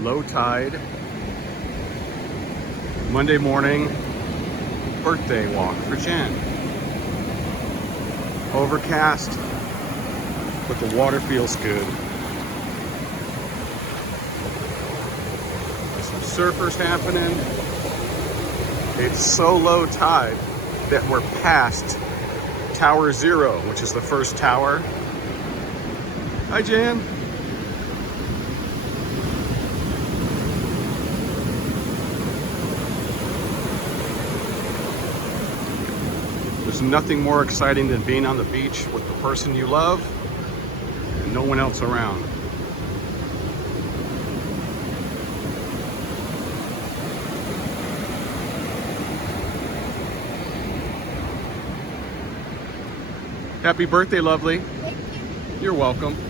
Low tide, Monday morning, birthday walk for Jen. Overcast, but the water feels good. Some surfers happening. It's so low tide that we're past Tower 0, which is the first tower. Hi, Jan. There's nothing more exciting than being on the beach with the person you love and no one else around. Happy birthday, lovely. Thank you. You're welcome.